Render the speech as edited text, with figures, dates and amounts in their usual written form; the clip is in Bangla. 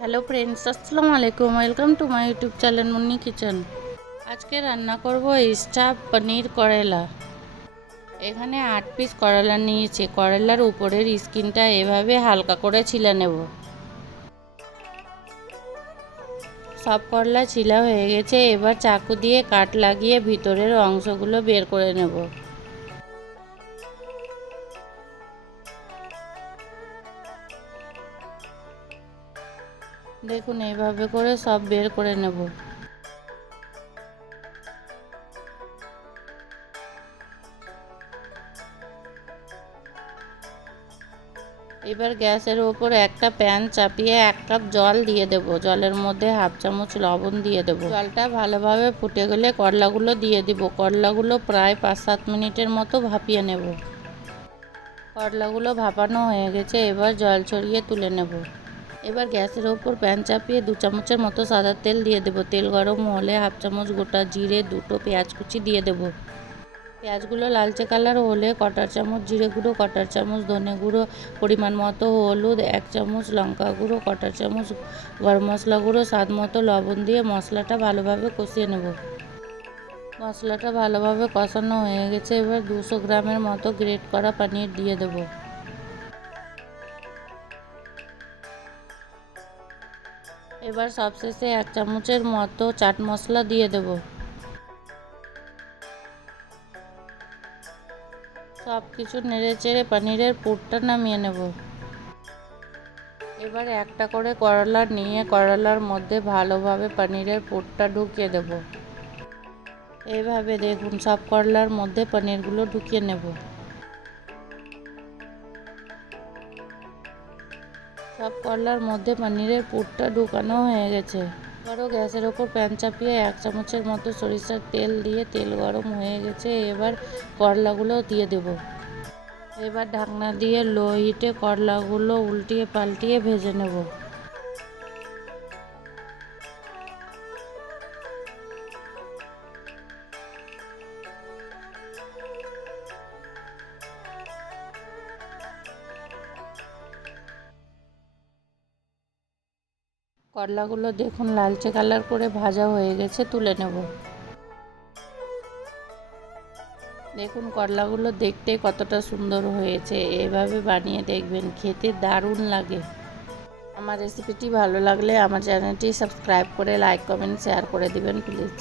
হ্যালো ফ্রেন্ডস, আসসালামু আলাইকুম। Welcome to my YouTube channel Munni kitchen. আজকে রান্না করব স্টাফ পনির করেলা। এখানে 8 পিস করেলা নিয়েছি। করেলার উপরের স্কিনটা এভাবে হালকা করে ছিলে নেব। সব করলা ছিলা হয়ে গেছে। এবার চাকু দিয়ে কাট লাগিয়ে ভিতরের অংশগুলো বের করে নেব। দেখুন, এইভাবে করে সব বের করে নেব। এবার গ্যাসের ওপর একটা প্যান চাপিয়ে 1 কাপ জল দিয়ে দেব। জলের মধ্যে হাফ চামচ লবণ দিয়ে দেব। জলটা ভালোভাবে ফুটে গেলে করলাগুলো দিয়ে দিব। করলাগুলো প্রায় 5-7 মিনিটের মতো ভাপিয়ে নেব। করলাগুলো ভাপানো হয়ে গেছে। এবার জল ছড়িয়ে তুলে নেব। এবার গ্যাসের ওপর প্যান চাপিয়ে 2 চামচের মতো সাদা তেল দিয়ে দেব। তেল গরম হলে হাফ চামচ গোটা জিরে, 2টো পেঁয়াজ কুচি দিয়ে দেব। পেঁয়াজগুলো লালচে কালার হলে 1/4 চামচ জিরে গুঁড়ো, 1/4 চামচ ধনে গুঁড়ো, পরিমাণ মতো হলুদ, 1 চামচ লঙ্কা গুঁড়ো, 1/4 চামচ গরম মশলা গুঁড়ো, স্বাদ মতো লবণ দিয়ে মশলাটা ভালোভাবে কষিয়ে নেব। মশলাটা ভালোভাবে কষানো হয়ে গেছে। এবার 200 গ্রামের মতো গ্রেট করা পনির দিয়ে দেব। এবার সবশেষে 1 চামচের মতো চাট মশলা দিয়ে দেব। সব কিছু নেড়েচেড়ে পনিরের পুরটা নামিয়ে নেব। এবার একটা করে করলা নিয়ে করলার মধ্যে ভালোভাবে পনিরের পুরটা ঢুকিয়ে দেব। এইভাবে দেখুন, সব করলার মধ্যে পনিরগুলো ঢুকিয়ে নেব। সব করলার মধ্যে পনিরের পুরটা ঢুকানো হয়ে গেছে। এবারও গ্যাসের ওপর প্যান চাপিয়ে 1 চামচের মতো সরিষার তেল দিয়ে তেল গরম হয়ে গেছে। এবার করলাগুলো দিয়ে দেব। এবার ঢাকনা দিয়ে লো হিটে করলাগুলো উল্টিয়ে পাল্টিয়ে ভেজে নেব। করলাগুলো দেখুন লালচে কালার করে ভাজা হয়ে গেছে, তুলে নেব। দেখুন করলাগুলো দেখতে কতটা সুন্দর হয়েছে। এভাবে বানিয়ে দেখবেন, খেতে দারুণ লাগে। আমার রেসিপিটি ভালো লাগলে আমার চ্যানেলটি সাবস্ক্রাইব করে লাইক, কমেন্ট, শেয়ার করে দিবেন প্লিজ।